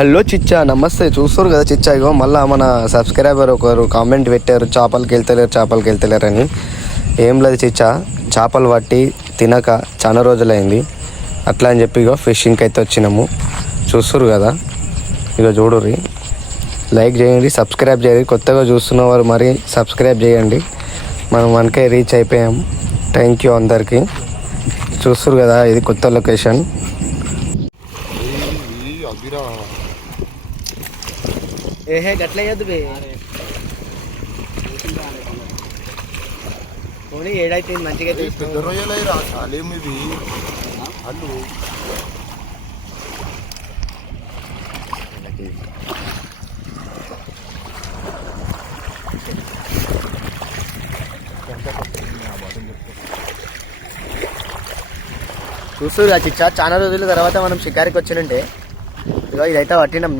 Hello చిచ్చా, నమస్తే. చూస్తారు కదా చిచ్చా, ఇగో మళ్ళీ మన సబ్స్క్రైబర్ ఒకరు కామెంట్ పెట్టారు, చేపలకి వెళ్తలేరు అని. ఏం లేదు చిచ్చా, చేపలు పట్టి తినక చాలా రోజులైంది. అట్లా అని చెప్పి ఇగో ఫిషింగ్కి అయితే వచ్చినాము. చూస్తారు కదా, ఇక చూడుర్రి. లైక్ చేయండి, సబ్స్క్రైబ్ చేయండి. కొత్తగా చూస్తున్నవారు మరి సబ్స్క్రైబ్ చేయండి. మనం 1K రీచ్ అయిపోయాం. థ్యాంక్ యూ అందరికీ. చూస్తారు కదా, ఇది కొత్త లొకేషన్. ఏహే గట్ల అయ్యద్దు బే పోనీ ఏడైతే మంచిగా పెద్ద రొయ్యలేరా చాలేమిది అల్లు చూస్తారు చిచ్చా, చాలా రోజుల తర్వాత మనం షికారికి వచ్చినంటే ఇగో ఇదైతే పట్టినాం.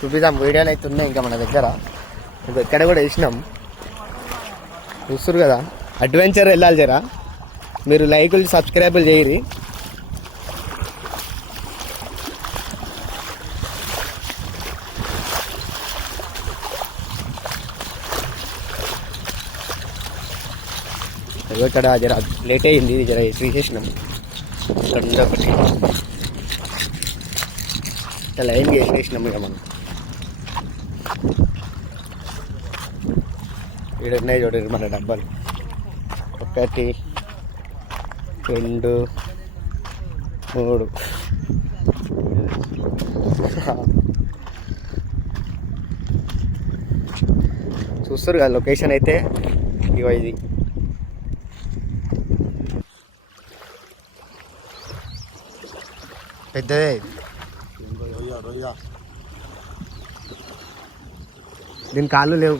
చూపిద్దాం, వీడియోలు అయితే ఉన్నాయి ఇంకా మన దగ్గర. ఇంకా ఇక్కడ కూడా వేసినాం. చూస్తారు కదా, అడ్వెంచర్ వెళ్ళాలి జరా. మీరు లైకులు సబ్స్క్రైబులు చేయరు. ఇక్కడ జర లేట్ అయ్యింది, జర తీసేసినాం. ఇక్కడ ఉంది ఒకటి లైన్ వేసినాం ఇక మనం. ఇక్కడ ఉన్నాయి చూడండి మన డబ్బాలు. 1 2 3 చూస్తారు కదా లొకేషన్ అయితే. ఇగో ఇది పెద్దదే. దీని కాళ్ళు లేవు.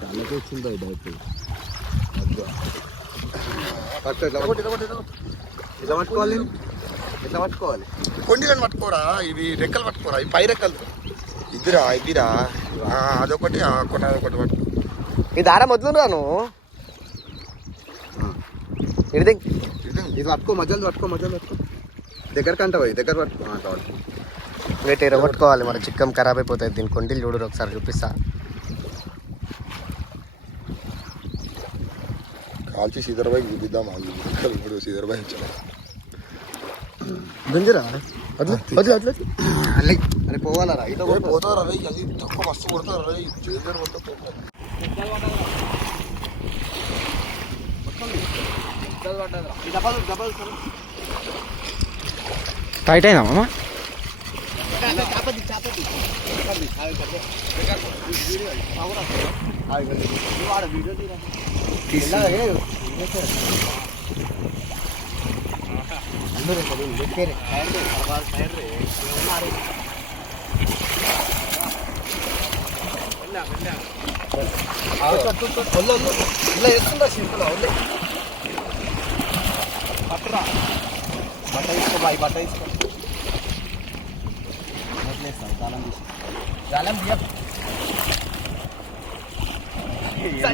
కాళ్ళకి వచ్చింది ఇట్లా పట్టుకోవాలి, ఇట్లా పట్టుకోవాలి. కొండిలను పట్టుకోరా, ఇవి రెక్కలు పట్టుకోరా, ఇవి పై రెక్కలు. ఇదిరా అదొకటి అదొకటి పట్టుకో. ఈ దారం వదులురా నువ్వు. ఇది పట్టుకో, మధ్యలో పట్టుకో. దగ్గర కంటవా, దగ్గర పట్టుకో. వెయిట్ పట్టుకోవాలి, మన చిక్కం ఖరాబ్ అయిపోతుంది. దీని కొండీలు చూడరు, ఒకసారి చూపిస్తా. కాల్చి సీదర్బాయి చూపిద్దాం. ఇప్పుడు సీదర్బాయి దుంజరా అరే పోవాలా పోతారా అది తక్కువ మస్తు కొడతారా టైట్ అయినా మామ. పట్టురా, బట్ట తీసుకో బాయ్, బట్ట తీసుకో.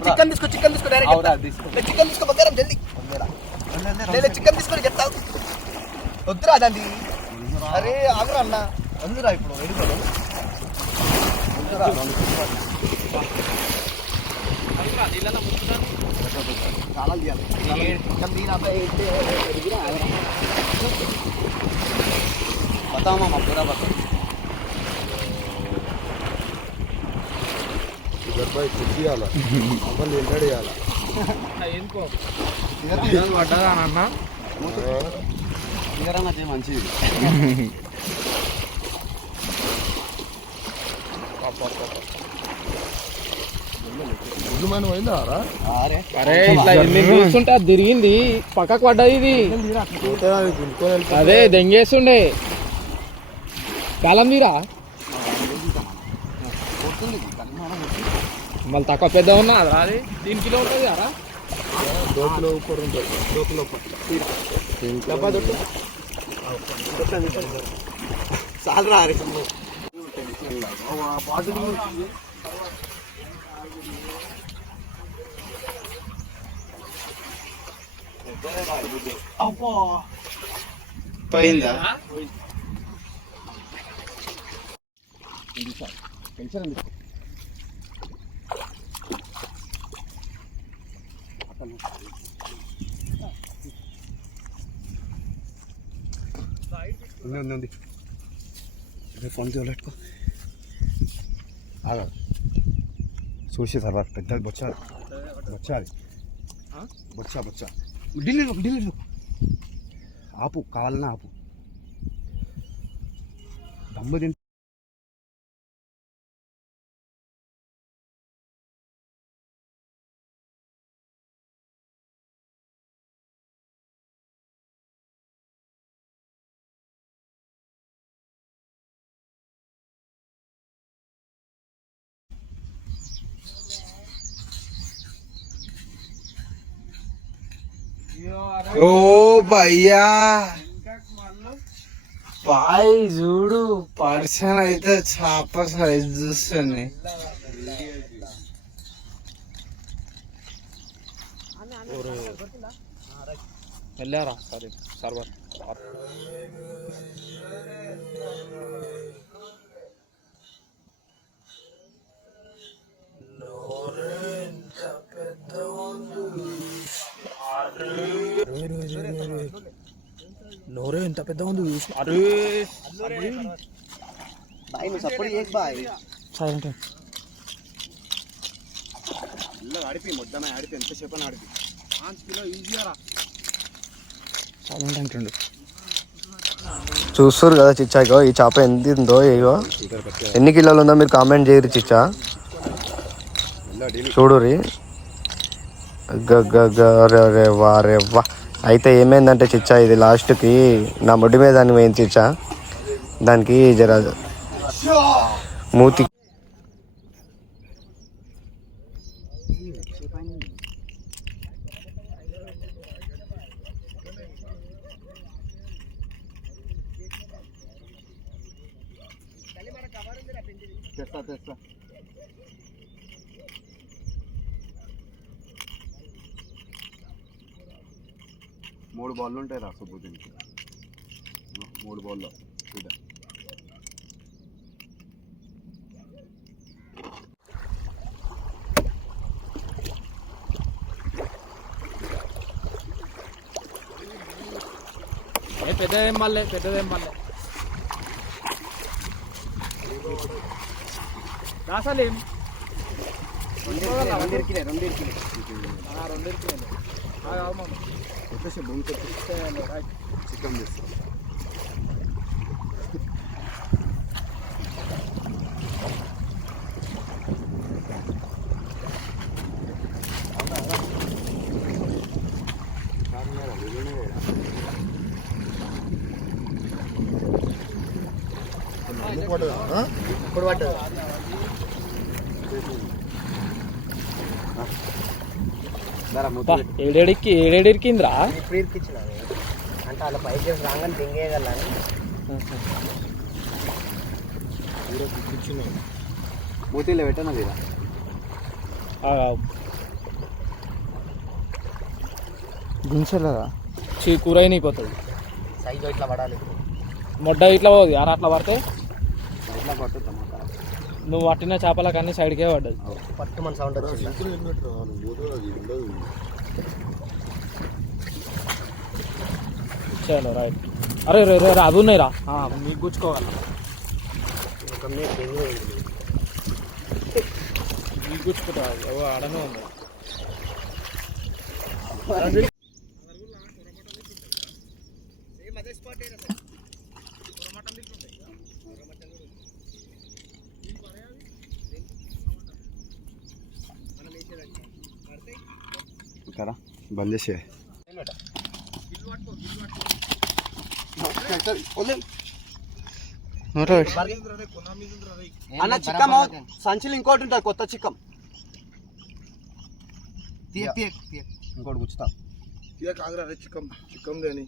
చికెన్ తీసుకో డైరెక్ట్. చికెన్ తీసుకో బంగారం, జల్దీ. చికెన్ తీసుకొని చెప్తా. వద్దురా దాన్ని. అరే ఆగురా అన్న, అందురా ఇప్పుడు వెళ్ళిపోదు. చాలా తీయాలి. బతామా పూరా బతా. సీదర్బాయి కుట్టియాల, అవ్వలు ఎంటాడు ఇవ్వాల. పడ్డానన్నా మంచిది. అరే ఇట్లా చూస్తుంటే తిరిగింది, పక్కకు పడ్డది. ఇది అదే దెంగేస్తుండే కాలం మీరా. మళ్ళీ తక్కువ పెద్ద ఉన్నా అది 3 కిలో ఉంటుంది కదా. 2 కిలో ऊपर ఉంటుంది, 2 కిలో చాలు రా. పోయిందా? టెన్షన్ ఎందుకు? ఉంది ఫోన్ తీయలేట్టుకో ఆగా చూసి తర్వాత పెద్ద బొచ్చా బొచ్చాలి బొచ్చా బొచ్చా ఢిల్లీ ఆపు కావాలన్నా ఆపు దమ్ము తింటే ఓ భయ్యా బాయ్ చూడు పర్సన్ అయితే చాప సైజ్ చూస్తుంది వెళ్ళారా సరే సర్వర్ నోరే ఎంత పెద్ద ఉంది అరే బాయ్ నువ్వు సపోర్ట్ చేయకు బాయ్. సైలెంట్ ఇలా ఆడిపి మొద్దమే ఆడిపి ఎంతసేపు అని ఆడిపి 5 కిలో ఈజీగా రా. సైలెంట్ అంటుండు చూస్తారు కదా చిచ్చా, ఇగో ఈ చేప ఎంత ఉందో, ఇగో ఎన్ని కిలోలు ఉందో మీరు కామెంట్ చేయరు చిచ్చా. చూడురి అరే వారే వా. అయితే ఏమైందంటే చిచ్చా, ఇది లాస్ట్కి నా ముడి మీద అని పోయింది చిచ్చా. దానికి జర మూతి తెస్తా 3 బాళ్ళు ఉంటాయి రా సుబ్బు దీనికి. 3 బాల్లో చూడ పెద్దదేం పల్లె రాసలేం రెండు ఇరికినాయి చికెన్ చేస్తాం. ఇప్పుడు పట్టదు ఏడేడికిందిరా ఇప్పుడు ఇరికిచ్చిన అంటే వాళ్ళ పైకి రాగానే దింగేయగలని మూతీలో పెట్టను తీరా. దించలేదా కూర అయిపోతుంది. సైజు ఇట్లా పడాలి, మొడ్డ ఇట్లా పోదు అర అట్లా పడితే ఇట్లా పట్టుతాం. నువ్వు పట్టిన చేపలకు అన్ని సైడ్కే పడ్డది. పట్టు మన సౌండ్ వచ్చింది. చలో రైట్. అరే రే రే అది ఉన్నాయిరా మీకు గుచ్చుకోవాలి, మీకు గుచ్చుకుంటా అడనే ఉంది. బంద్ చేసే అన్న చిక్కం సంచిలో ఇంకోటి ఉంటుంది కొత్త చిక్కం. ఇంకోటి గుచ్చుతా చిక్కం దేని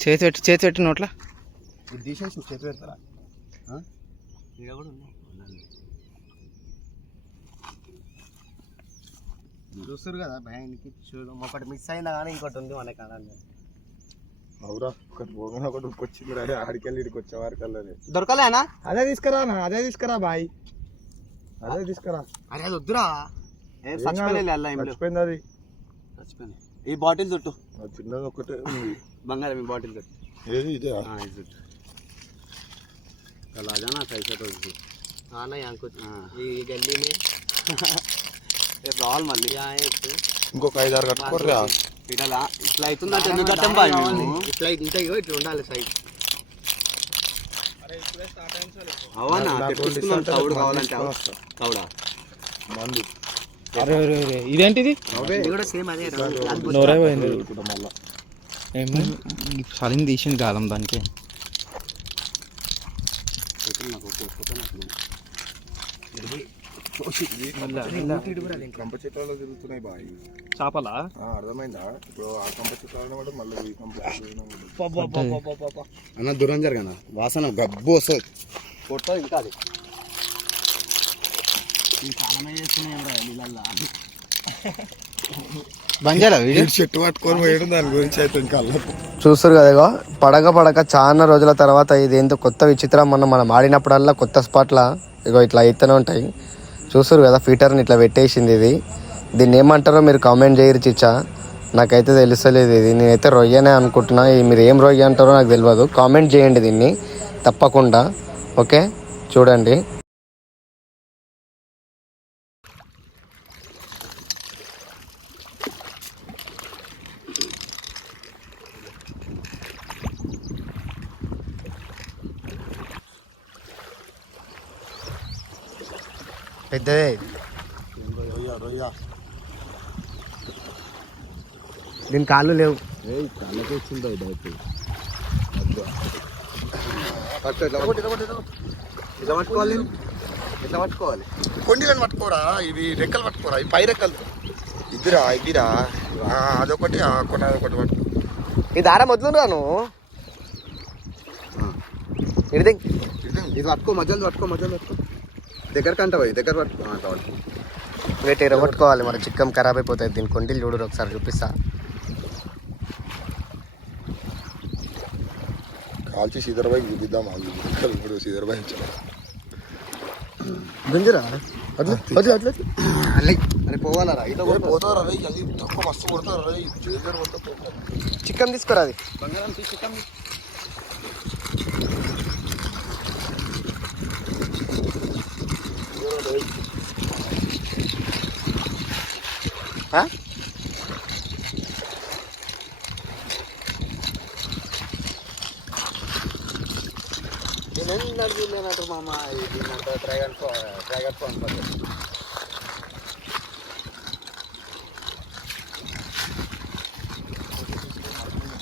చేతి పెట్టి నోట్లా ఇది తీసేసి చేతి పెడతారా? ఇక కూడా ఉన్నాయి. చూస్తారు కదా భయానికి చూడు, ఒకటి మిస్ అయిందా కానీ ఇంకోటి ఉంది మన కాడ. అవురా ఒకటి పోగానే ఒకటి వచ్చింది ఆడికెళ్ళి ఇడికి వచ్చే వారికల్లానే దొరకలేనా? అదే తీసుకురా అదే తీసుకురా బాయ్ అదే తీసుకురా. అరే అది వద్దురా, చచ్చిపోయింది అలా ఏం లేవు. చచ్చిపోయింది అది. చచ్చిపోయింది. ఈ బాటిల్ చుట్టు చిన్నది ఒకటే బంగారం, ఈ బాటిల్ చుట్టు. ఏది ఇదే ఇది చుట్టు चला जाना कैसे तो हाँ ना यहाँ कुछ ये गली में ये రావాలి మళ్ళీ ఇంకొక 5-6 కట్టుకోర్రా. ఇట్లా ఇట్లా అవుతుందంటే ఎందుకు కట్టం బాయ్ ఇట్లా ఇంత ఇట్లా ఉండాలి సైడ్. అవునా తెచ్చుకుందాం తౌడు కావాలంటే తౌడా మందు అరే అరే అరే ఇదేంటిది? ఇది కూడా సేమ్ అదే నోరే పోయింది. మళ్ళా చలిని తీసింది కాలం దానికి. కంప చెట్లలో తిరుగుతున్నాయి బాయ్ చేపలా? అర్థమైందా? ఇప్పుడు ఆ కంప చెట్లలో కూడా మళ్ళీ ఈ కంప అన్న దూరం జరగనా వాసన గబ్బు వస్తుంది కొట్టదు ఇంకా అది చాలానే చేస్తున్నాయి నీళ్ళల్లా. బంజారా వీడియో చెట్టు పట్టుకొని పోయడం దాని గురించి అయితే ఇంకా చూస్తారు కదా ఇగో, పడక చాలా రోజుల తర్వాత ఇది ఏంటో కొత్త విచిత్రం. మనం ఆడినప్పుడల్లా కొత్త స్పాట్ల ఇగో ఇట్లా అయితేనే ఉంటాయి. చూస్తారు కదా ఫీటర్ని ఇట్లా పెట్టేసింది. దీన్ని ఏమంటారో మీరు కామెంట్ చేయరు చిచ్చా, నాకైతే తెలుస్తలేదు. ఇది నేనైతే రొయ్యనే అనుకుంటున్నా. మీరు ఏం రొయ్య అంటారో నాకు తెలియదు. కామెంట్ చేయండి దీన్ని తప్పకుండా. ఓకే చూడండి. పెద్దదే రొయ్య దీని కాళ్ళు లేవు. కళ్ళకి వచ్చిందో డైరెక్ట్ ఇట్లా పట్టుకోవాలి. ఎట్లా పట్టుకోవాలి? కొండిలను పట్టుకోరా, ఇవి రెక్కలు పట్టుకోరా, ఇవి పై రెక్కలు. ఇదిరా అదొకటి అదొకటి పట్టుకో. ఈ దారం వదులురా నువ్వు. ఇది ఇది పట్టుకో, మధ్యలో పట్టుకో దగ్గర కంటావు, దగ్గర పట్టుకో కావాలి. వేట ఎరగొట్టుకోవాలి, మరి చిక్కం ఖరాబ్ అయిపోతుంది. దీని కొండిలు చూడరు, ఒకసారి చూపిస్తా. కాల్చి సీదర్బాయి చూపిద్దాం. ఇప్పుడు సీదర్బాయి గుంజరా అట్లా అరే పోవాలరా ఇట్లా పోతారా తక్కువ మస్తు కొడతారా చిక్కం తీసుకోరా. అది బంగారం తీసుకుంటాం. నేనంటారు మామ దీన్నంటారు డ్రాగన్ ఫోన్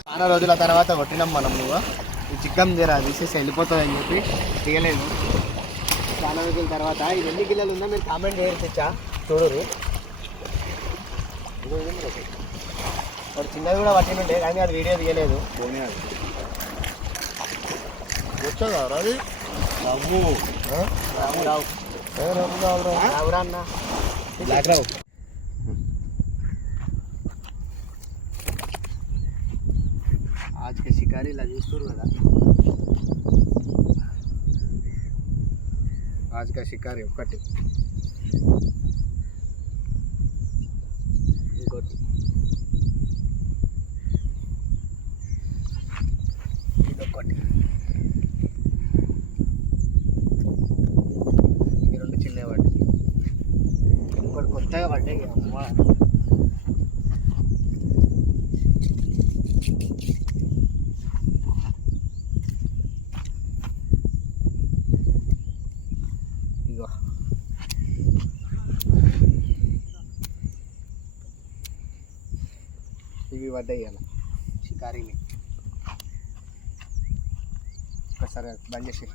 చాలా రోజుల తర్వాత కొట్టినాం మనం. నువ్వు ఈ చిక్కం తీరా తీసేసి వెళ్ళిపోతుంది అని చెప్పి తీయలేదు. చాలా రోజుల తర్వాత ఇది ఎన్ని కిలోలు ఉందో మీరు కామెంట్ చేసి తెచ్చా చూడరు. వాడు చిన్నది కూడా పట్టినుండే కానీ అది వీడియో తీయలేదు. వచ్చాదా అది రావురా అన్న బ్లాక్ రావు. आज के शिकारी लगे కదా. आज का शिकारी ఒకటి ఇంకోటి ఇదొకటి. ఈ రెండు చిన్నవి పడ్డాయి, ఇంకోటి కొత్తగా పడ్డాయి. ఇవి పడ్డాయి అలా షికారీని. ఒకసారి బంద్ చేసి